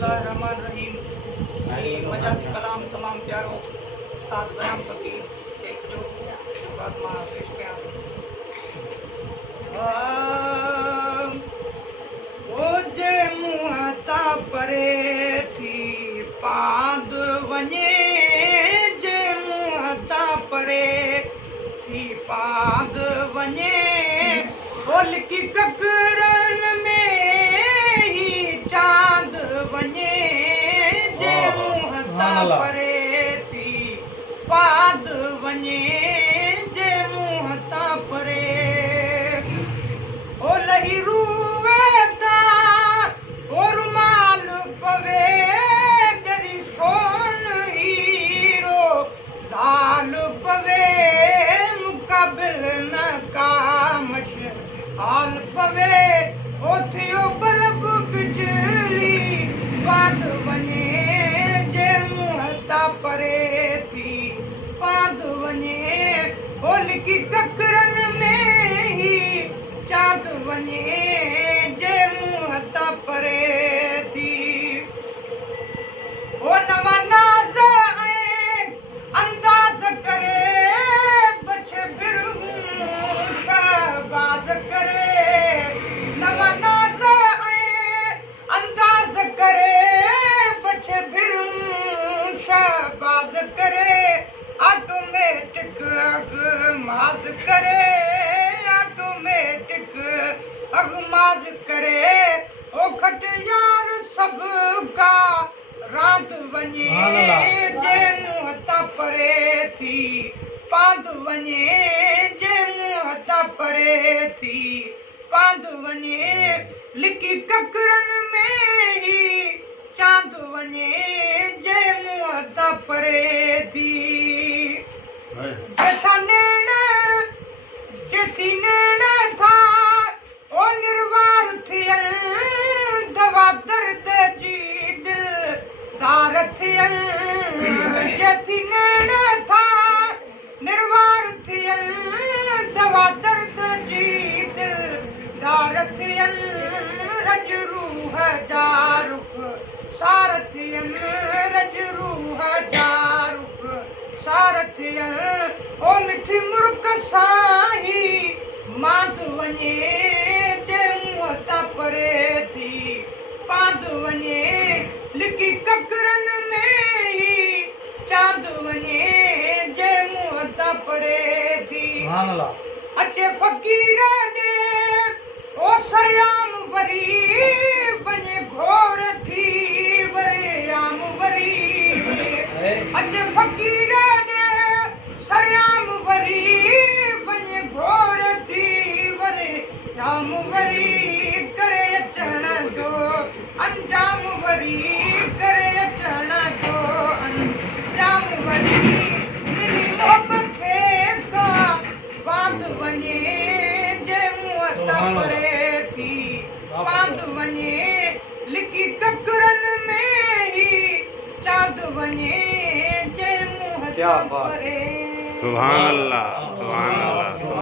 बिस्मिल्लाहिर्रहमानिर्रहीम। मजाजी कलाम तमाम प्यारो उस्ताद बयान फकीर एक जो बात मां पेश कयां ओ जे मुंह ता परे थी पाद वञे जे मुंह ता परे थी पाद वञे बोल की ककरन में ही चांद वञे जे मुंह ता परे थी पाद वञे जे मुंह ता परे ओ लही रूए ता ओ रुमाल पवे डरी सोन हीरो दाल पवे मुकाबिल न कामश हाल पवे ओ थियो बल्ब बिजली पाद वञे जे मुंह ता परे थी पाद वञे होल की ककरन में ही चांद वञे जे मुंह ता परे थी ओ नवा नाज़ ऐं अंदाज़ करे बचे बिरहूं शहबाज़ करे नवा नाज़ ऐं अंदाज़ करे बचे बिरहूं शहबाज़ करे ऑटोमेटिक अगमाज़ करे ऑटोमेटिक अगमाज़ करे ओ खटियार सब का रात वञे जे मुंह ता परे थी पाद वञे जे मुंह ता परे थी पाद वञे लिकी ककरन में ही चांद वञे जे मुंह ता परे थी जैसा नैण जेथी नैण था ओ निर्वार थियन दवा दर्द जी दिल दार थियन जेथी नैण था निर्वार थियन दवा दर्द जी दिल दार थियन रज रूह जा रुख सार थियन रज रूह जा रुख सार थियन ओ मिठी मुर्क साही माद वञे जे मुंह ता परे थी पाद वञे लिकी ककरन में ही चांद वञे जे मुंह ता परे थी अचे फ़कीर ॾे ओ सरयाम वरी वञे घोर थी वरियाम वरी अचे फ़कीर ॾे सरयाम वरी वञे घोर थी वरियाम वरी करे अचण जो अंजाम वरी करे अचण जो अंजाम वरी मिली मोहबत खे का बांध वञे जे मुंह ता परे थी बांध वञे लिकी ककरन में ही चांद वञे जे मुंह ता परे सुभान अल्लाह सुभान अल्लाह।